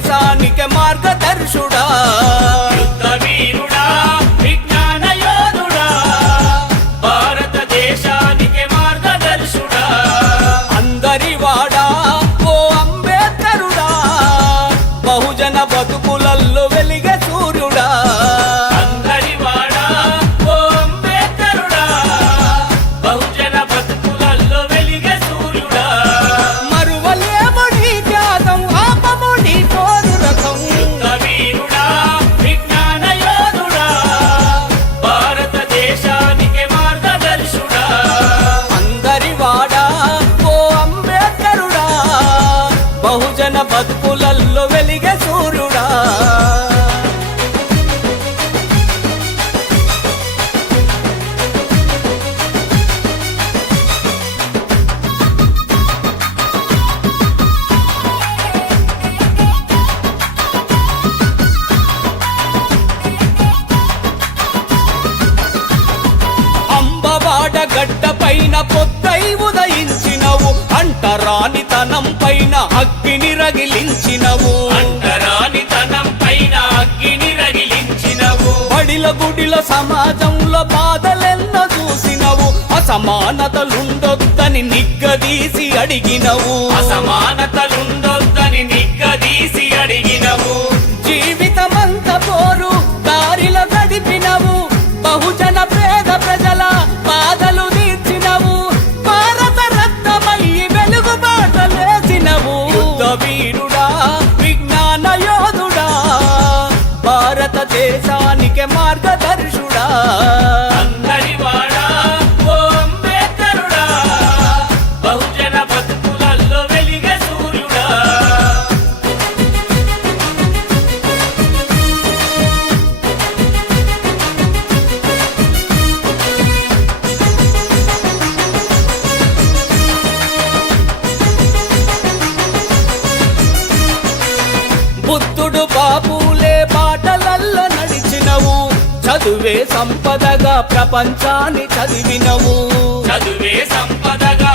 దేశానికి మార్గదర్శుడా యుద్ధ వీరుడా విజ్ఞాన యోధుడా భారతదేశానికి మార్గదర్శుడా అందరి వాడా ఓ అంబేద్కరుడా బహుజన బతుకులల్లో వెలిగే సూర్యుడా అందరి వాడా ఓ అంబేద్కరుడా బహుజన బతుకులల్లో వెలిగే సూర్యుడా మరువలేము నీ త్యాగం ఆపము నీ పోరు రథం యుద్ధ వీరుడా విజ్ఞాన యోధుడా భారతదేశానికి మార్గదర్శుడా అందరి వాడా ఓ అంబేద్కరుడా బహుజన బతుకులల్లో వెలిగే సూర్యుడా అంబవాడ గడ్డ పైన పొద్దై ఉదయించినవు అంటరానితనం పైన అగ్గిని రగిలించినవు అంటరానితనం పైన అగ్గిని రగిలించినవు బడిల గుడిల సమాజంలో బాధలెన్నో చూసినవు అసమానతలుండొద్దని నిగ్గదీసి అడిగినవు అసమానతలుండొద్దని నిగ్గదీసి అడిగినవు జీవితమంత పోరు దారిలో గడిపినవు బహుజన పేద ప్రజల బాధలు తీర్చినవు భారత రత్నమయ్యి వెలుగు బాటలేసినవు యుద్ధ వీరుడా విజ్ఞాన యోధుడా భారతదేశానికి మార్గదర్శుడా అందరి వాడా ఓ అంబేద్కరుడా బహుజన బతుకులల్లో వెలిగే సూర్యుడా బుద్ధుడు బాపులే బాటలల్లో నడిచినవు చదువే సంపదగా ప్రపంచాన్ని చదివినవు చదువే సంపదగా